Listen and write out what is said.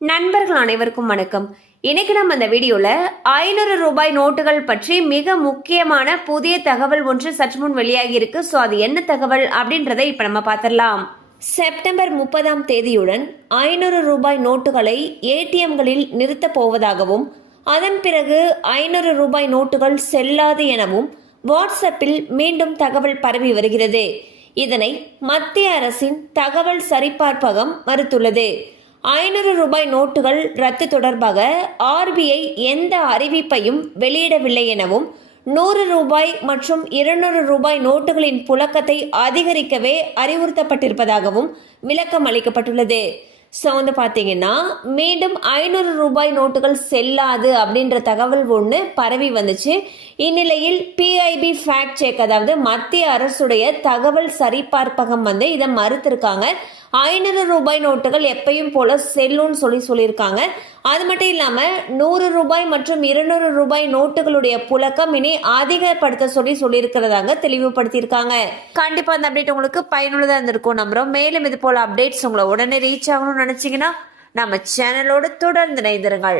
நண்பர்கள் அனைவருக்கும் வணக்கம். இன்னைக்கு நம்ம இந்த வீடியோல 500 ரூபாய் நோட்டுகள் பற்றி மிக முக்கியமான புதிய தகவல் ஒன்று சற்று முன் வெளியாகி இருக்கு. ஸோ அது என்ன தகவல் அப்படின்றத இப்ப நம்ம பார்த்துடலாம். செப்டம்பர் 30ஆம் தேதியுடன் 500 ரூபாய் நோட்டுகளை ஏடிஎம்களில் நிறுத்தப் போவதாகவும் அதன் பிறகு 500 ரூபாய் நோட்டுகள் செல்லாது எனவும் வாட்ஸ்அப்பில் மீண்டும் தகவல் பரவி வருகிறது. இதனை மத்திய அரசின் தகவல் சரிபார்ப்பகம் மறுத்துள்ளது. 500 ரூபாய் நோட்டுகள் ரத்து தொடர்பாக ஆர்பிஐ எந்த அறிவிப்பையும் வெளியிடவில்லை எனவும் 100 ரூபாய் மற்றும் 200 ரூபாய் நோட்டுகளின் புழக்கத்தை அதிகரிக்கவே அறிவுறுத்தப்பட்டிருப்பதாகவும் விளக்கம் அளிக்கப்பட்டுள்ளது. ஸோ பார்த்தீங்கன்னா மீண்டும் 500 ரூபாய் நோட்டுகள் செல்லாது அப்படின்ற தகவல் ஒன்று பரவி வந்துச்சு. இந்நிலையில் பிஐபி ஃபேக்ட் செக், அதாவது மத்திய அரசுடைய தகவல் சரிபார்ப்பகம் இதை மறுத்திருக்காங்க. 500 ரூபாய் நோட்டுகள் எப்பயும் போல செல்லும்னு சொல்லியிருக்காங்க. அது மட்டும் இல்லாமல் 100 ரூபாய் மற்றும் 200 ரூபாய் நோட்டுகளுடைய புழக்கம் இனி அதிகப்படுத்த சொல்லியிருக்கிறதாங்க தெளிவுபடுத்தியிருக்காங்க. கண்டிப்பாக அந்த அப்டேட் உங்களுக்கு பயனுள்ளதாக இருந்திருக்கும் நம்புறோம். மேலும் இது போல அப்டேட்ஸ் உங்களை உடனே ரீச் ஆகணும்னு நினைச்சீங்கன்னா நம்ம சேனலோடு தொடர்ந்து இணைந்திருங்கள்.